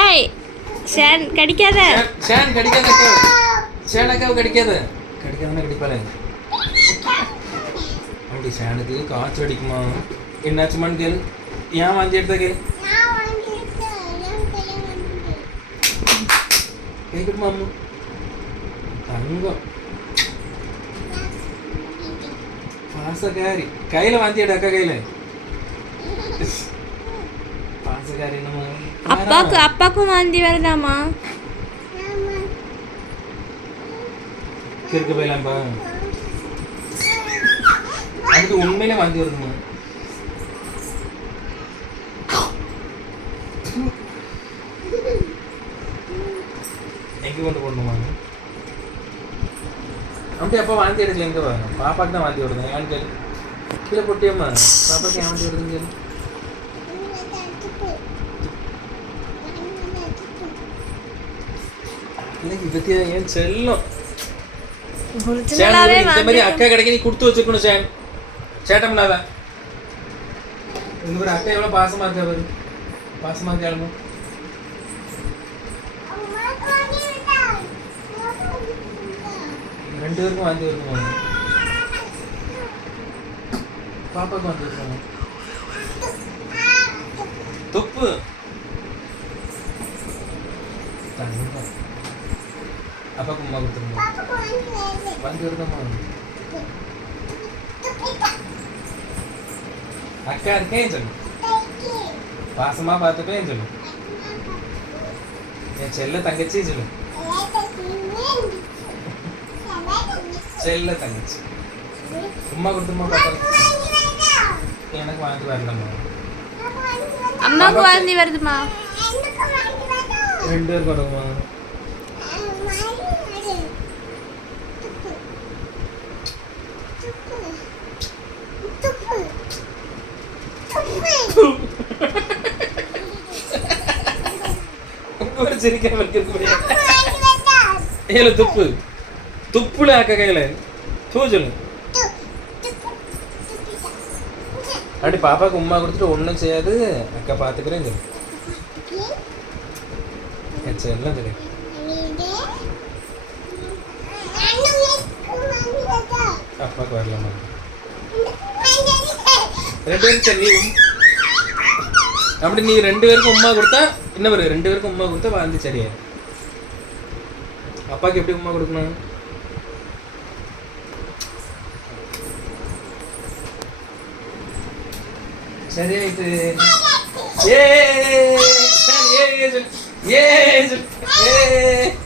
ஏய் ஷேன் கடிக்காத ஷேன் கடிக்காத ஷேன் அக்காவை கடிக்காத கடிக்காதனா கடிப்பாளே அப்படி ஷேனுக்கு காய்ச்சல் அடிக்குமா என்னாச்சுமான்னு கேளு ஏன் வாந்தி எடுத்த கேளு கேட்குமா அம்மா தங்கம் கையில கையில் வாந்தி எடு அக்கா கையில் அப்பாக்கு அப்பாக்கும் வாந்தி வருதாமா கிறுக்கு போயிடலாம்ப்பா அதுக்கு உண்மையில வாந்தி வருதுமா எங்கே கொண்டு போடணுமா அப்படியே அப்பா வாந்தி எடுக்கல எங்கே பாப்பாக்கு தான் வாந்தி வருது ஏன்னு கேள்வி ఇలా పొట్టియమ్మ పాపకి ఏమంటే జరిగింది ഇതൊക്കെ ഞാൻ ചെല്ലും ഇതേമാതിരി അക്ക കിടക്കി നീ കൊടുത്തു വെച്ചിരിക്കണു ചേൻ ചേട്ടൻ പിള്ളാതാ ഇന്നിവിടെ അക്ക എവിടെ പാസ് മാറ്റാ വരും പാസ് മാറ്റിയാളുമോ രണ്ടുപേർക്കും മാറ്റി വരുന്നു பாப்பாக்கு வந்துருக்காங்க துப்பு அப்பாக்கு கும்மா கொடுத்துருங்க வந்து இருந்தம்மா அக்கா இருக்கேன் சொல்லு பாசமா பார்த்துப்பேன் சொல்லு என் செல்ல தங்கச்சி சொல்லு செல்ல தங்கச்சி சும்மா கொடுத்துமா பார்த்தா எனக்கு வாந்தி வரலம்மா அம்மாவுக்கு வாந்தி வருதுமா ரெண்டு பேர் கொடுமா ஒரு சிரிக்காம இருக்க துப்பு துப்புல அக்கா கையில தூ அப்படி பாப்பாவுக்கு உமா கொடுத்துட்டு ஒன்றும் செய்யாது அக்கா பார்த்துக்கிறேன் சரி சரி எல்லாம் சரி அப்பாவுக்கு வரலாமா ரெண்டு பேரும் சரி அப்படி நீ ரெண்டு பேருக்கும் உமா கொடுத்தா என்ன பிறகு ரெண்டு பேருக்கும் உமா கொடுத்தா வாழ்ந்து சரியா அப்பாவுக்கு எப்படி உமா கொடுக்கணும் Nereye gittin? Yeee! Sen ye yezim! Yeee!